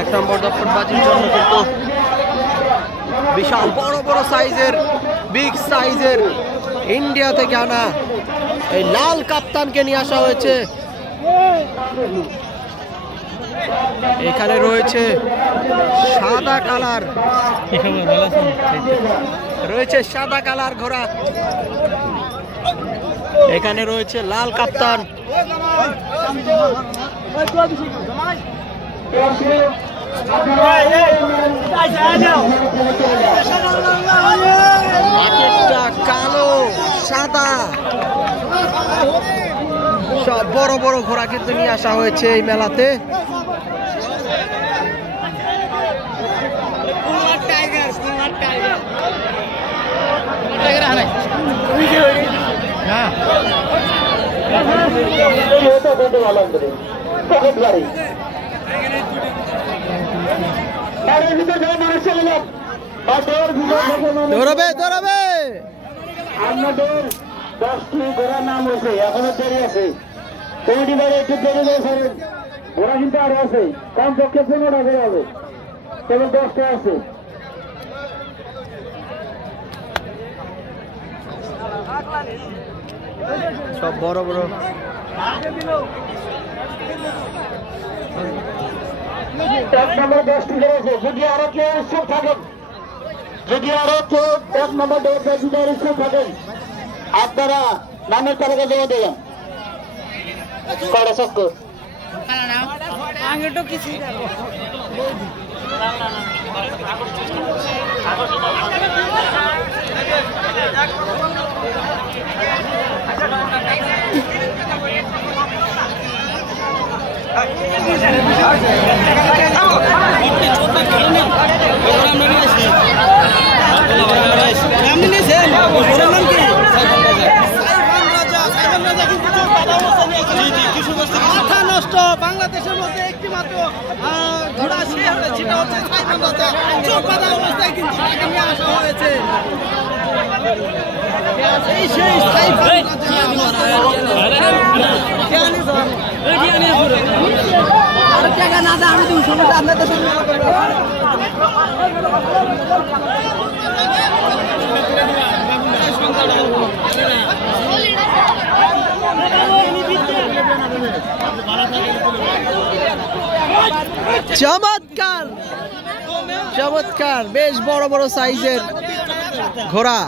এক নম্বর দপ্তরবাজির জন্য কিন্তু বিশাল বড় বড় সাইজের বিগ সাইজের ইন্ডিয়া থেকে আনা এই লাল কাপ্তানকে নিয়ে আসা হয়েছে। এখানে রয়েছে সাদা কালার, রয়েছে সাদা কালার ঘোড়া, এখানে রয়েছে লাল কাপ্তান। একটা কালো সাদা সব বড় বড় ঘোড়া কিন্তু নিয়ে আসা হয়েছে এই মেলাতে। দৌড়াবে দৌড়াবে আপনাদের 10টি ঘোড়ার নাম হয়েছে, এখনো দেরি আছে। কমিটি বারে একটু দেরি করে ঘোড়া কিন্তু আরো আছে, কমপক্ষে 15টা ঘোড়া হবে, কেবল 10টা আছে। সব বড় বড় এক নম্বর 10টি ঘোড়া আছে। যদি আরো কেউ উৎসব থাকেন, যদি আরো কেউ 1 নম্বর 10টি উৎসব থাকেন, আপনারা নামের তালিকা জমা দেবেন। কড়া চক্র বাংলাদেশের মধ্যে একটি মাত্র ঘোড়া সেটা হচ্ছে সাইমন রাজা। চোখ বাঁধা অবস্থায় কিন্তু তাকে নিয়ে আসা হয়েছে। সেই আর টাকা না দেয় আমি তুমি সমস্যা আপনাদের সঙ্গে চমৎকার চমৎকার বেশ বড় বড় সাইজের ঘোড়া।